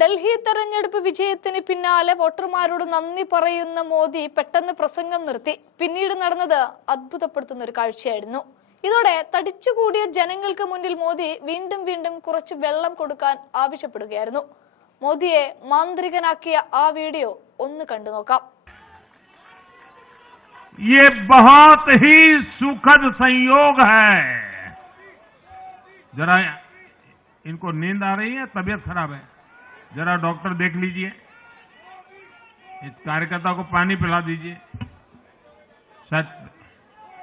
ഡൽഹി തെരഞ്ഞെടുപ്പ് വിജയത്തിന് പിന്നാലെ വോട്ടർമാരോട് നന്ദി പറയുന്ന മോദി പെട്ടെന്ന് പ്രസംഗം നിർത്തി. പിന്നീട് നടന്നത് അത്ഭുതപ്പെടുത്തുന്ന ഒരു കാഴ്ചയായിരുന്നു. ഇതോടെ തടിച്ചുകൂടിയ ജനങ്ങൾക്ക് മുന്നിൽ മോദി വീണ്ടും വീണ്ടും കുറച്ച് വെള്ളം കൊടുക്കാൻ ആവശ്യപ്പെടുകയായിരുന്നു. മോദിയെ മാന്ത്രികനാക്കിയ ആ വീഡിയോ ഒന്ന് കണ്ടു നോക്കാം. ये बहुत ही सुखद संयोग है. जरा इनको नींद आ रही है, तबीयत खराब है, जरा डॉक्टर देख लीजिए. इस कार्यकर्ता को पानी पिला दीजिए, शायद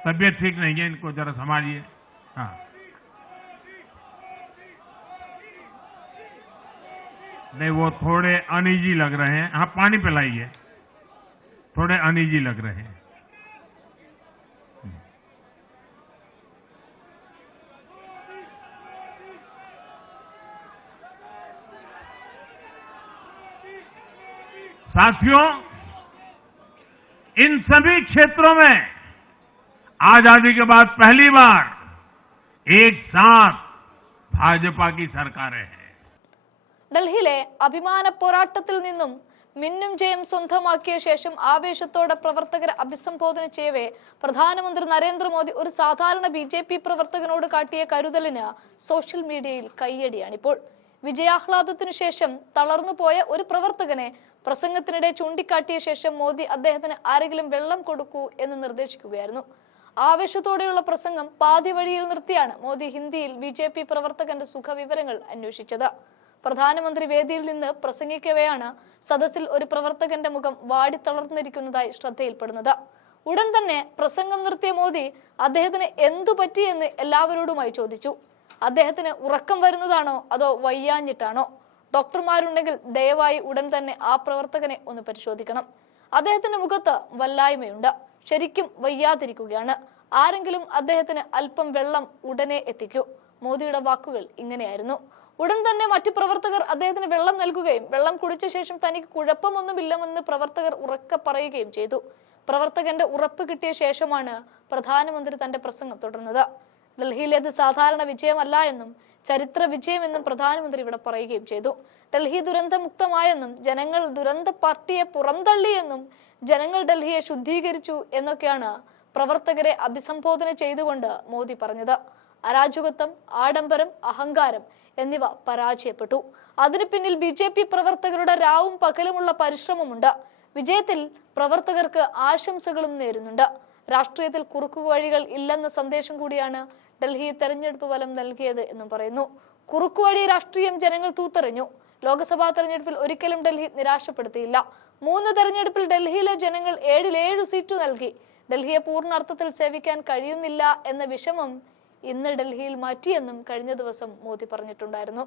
तबीयत ठीक नहीं है, इनको जरा संभालिए. हाँ, नहीं वो थोड़े अनईजी लग रहे हैं. हाँ, पानी पिलाइए, थोड़े अनईजी लग रहे हैं. साथियों, इन सभी क्षेत्रों में आजादी के बाद पहली बार एक साथ भाजपा की सरकारें हैं. ഡൽഹിയിലെ അഭിമാന പോരാട്ടത്തിൽ നിന്നും മിന്നും ജയം സ്വന്തമാക്കിയ ശേഷം ആവേശത്തോടെ പ്രവർത്തകരെ അഭിസംബോധന ചെയ്യവേ പ്രധാനമന്ത്രി നരേന്ദ്രമോദി ഒരു സാധാരണ ബിജെപി പ്രവർത്തകനോട് കാട്ടിയ കരുതലിന് സോഷ്യൽ മീഡിയയിൽ കയ്യടിയാണിപ്പോൾ. വിജയാഹ്ലാദത്തിനു ശേഷം തളർന്നുപോയ ഒരു പ്രവർത്തകനെ പ്രസംഗത്തിനിടെ ചൂണ്ടിക്കാട്ടിയ ശേഷം മോദി അദ്ദേഹത്തിന് ആരെങ്കിലും വെള്ളം കൊടുക്കൂ എന്ന് നിർദ്ദേശിക്കുകയായിരുന്നു. ആവേശത്തോടെയുള്ള പ്രസംഗം പാതി വഴിയിൽ നിർത്തിയാണ് മോദി ഹിന്ദിയിൽ ബിജെപി പ്രവർത്തകന്റെ സുഖവിവരങ്ങൾ അന്വേഷിച്ചത്. പ്രധാനമന്ത്രി വേദിയിൽ നിന്ന് പ്രസംഗിക്കവെയാണ് സദസ്സിൽ ഒരു പ്രവർത്തകന്റെ മുഖം വാടിത്തളർന്നിരിക്കുന്നതായി ശ്രദ്ധയിൽപ്പെടുന്നത്. ഉടൻ തന്നെ പ്രസംഗം നിർത്തിയ മോദി അദ്ദേഹത്തിന് എന്തു പറ്റിയെന്ന് എല്ലാവരോടുമായി ചോദിച്ചു. അദ്ദേഹത്തിന് ഉറക്കം വരുന്നതാണോ അതോ വയ്യാഞ്ഞിട്ടാണോ? ഡോക്ടർമാരുണ്ടെങ്കിൽ ദയവായി ഉടൻ തന്നെ ആ പ്രവർത്തകനെ ഒന്ന് പരിശോധിക്കണം. അദ്ദേഹത്തിന്റെ മുഖത്ത് വല്ലായ്മയുണ്ട്, ശരിക്കും വയ്യാതിരിക്കുകയാണ്. ആരെങ്കിലും അദ്ദേഹത്തിന് അല്പം വെള്ളം ഉടനെ എത്തിക്കൂ. മോദിയുടെ വാക്കുകൾ ഇങ്ങനെയായിരുന്നു. ഉടൻ തന്നെ മറ്റു പ്രവർത്തകർ അദ്ദേഹത്തിന് വെള്ളം നൽകുകയും വെള്ളം കുടിച്ച ശേഷം തനിക്ക് കുഴപ്പമൊന്നുമില്ലെന്ന് പ്രവർത്തകർ ഉറക്കെ പറയുകയും ചെയ്തു. പ്രവർത്തകന്റെ ഉറപ്പ് കിട്ടിയ ശേഷമാണ് പ്രധാനമന്ത്രി തന്റെ പ്രസംഗം തുടർന്നത്. ഡൽഹിയിലേത് സാധാരണ വിജയമല്ല എന്നും ചരിത്ര വിജയമെന്നും പ്രധാനമന്ത്രി ഇവിടെ പറയുകയും ചെയ്തു. ഡൽഹി ദുരന്തമുക്തമായെന്നും ജനങ്ങൾ ദുരന്ത പാർട്ടിയെ പുറന്തള്ളിയെന്നും ജനങ്ങൾ ഡൽഹിയെ ശുദ്ധീകരിച്ചു എന്നൊക്കെയാണ് പ്രവർത്തകരെ അഭിസംബോധന ചെയ്തുകൊണ്ട് മോദി പറഞ്ഞത്. അരാജകത്വം, ആഡംബരം, അഹങ്കാരം എന്നിവ പരാജയപ്പെട്ടു. അതിനു പിന്നിൽ ബിജെപി പ്രവർത്തകരുടെ രാവും പകലുമുള്ള പരിശ്രമമുണ്ട്. വിജയത്തിൽ പ്രവർത്തകർക്ക് ആശംസകളും നേരുന്നുണ്ട്. രാഷ്ട്രീയത്തിൽ കുറുക്കുവഴികൾ ഇല്ലെന്ന സന്ദേശം കൂടിയാണ് ഡൽഹി തെരഞ്ഞെടുപ്പ് ഫലം നൽകിയത് എന്നും പറയുന്നു. കുറുക്കുവഴി രാഷ്ട്രീയം ജനങ്ങൾ തൂത്തെറിഞ്ഞു. ലോക്സഭാ തെരഞ്ഞെടുപ്പിൽ ഒരിക്കലും ഡൽഹി നിരാശപ്പെടുത്തിയില്ല. 3 തെരഞ്ഞെടുപ്പിൽ ഡൽഹിയിലെ ജനങ്ങൾ 7 സീറ്റ് നൽകി. ഡൽഹിയെ പൂർണ്ണ അർത്ഥത്തിൽ സേവിക്കാൻ കഴിയുന്നില്ല എന്ന വിഷമം ഇന്ന് ഡൽഹിയിൽ മാറ്റിയെന്നും കഴിഞ്ഞ ദിവസം മോദി പറഞ്ഞിട്ടുണ്ടായിരുന്നു.